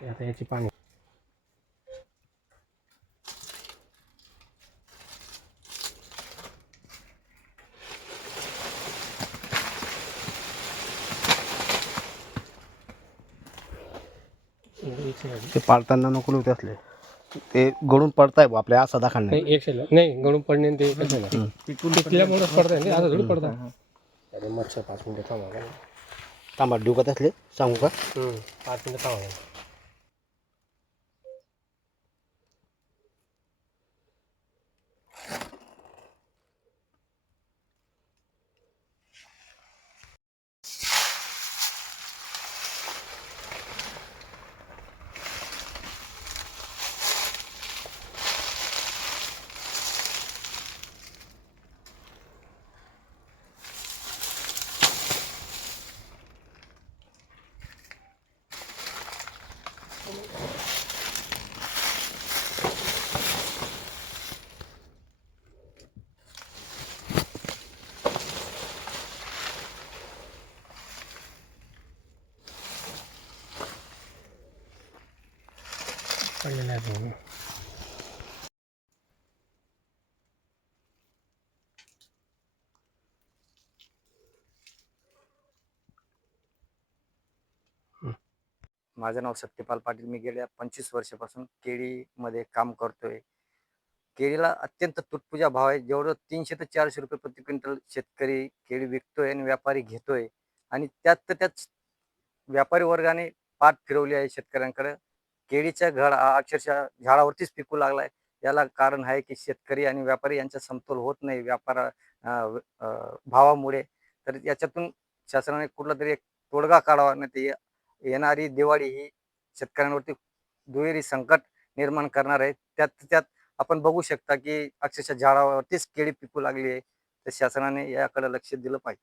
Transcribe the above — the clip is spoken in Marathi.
आता याची पाणी ते पाळताना नको होते असले. ते गळून पडताय आपल्या असा दाखल नाही. नाही एक शेल नाही गळून पडणे ते पडताय थोडी अरे मच्छर पाच मिनिटं थांबा. का तांबा डुकत असले सांगू का? हम्म, पाच मिनिटं थांबा. पडलेलं आहे माझं नाव सत्यपाल पाटील. मी गेल्या पंचवीस वर्षापासून केळीमध्ये काम करतोय. केळीला अत्यंत तुटपुजा भाव आहे. जेवढं तीनशे ते चारशे रुपये प्रति क्विंटल शेतकरी केळी विकतोय आणि व्यापारी घेतोय. आणि त्यात तर त्याच व्यापारी वर्गाने पाठ फिरवली आहे शेतकऱ्यांकडे. केळीच्या घड हा अक्षरशः झाडावरतीच पिकू लागलाय. याला कारण आहे की शेतकरी आणि व्यापारी यांचा समतोल होत नाही व्यापार भावामुळे. तर याच्यातून शासनाने कुठला तरी एक तोडगा काढावा नाही ते येणारी दिवाळी ही शेतकऱ्यांवरती दुहेरी संकट निर्माण करणार आहे. त्यात त्यात आपण बघू शकता की अक्षरशः झाडावरतीच केळी पिकू लागली आहे. तर शासनाने याकडे लक्ष दिलं पाहिजे.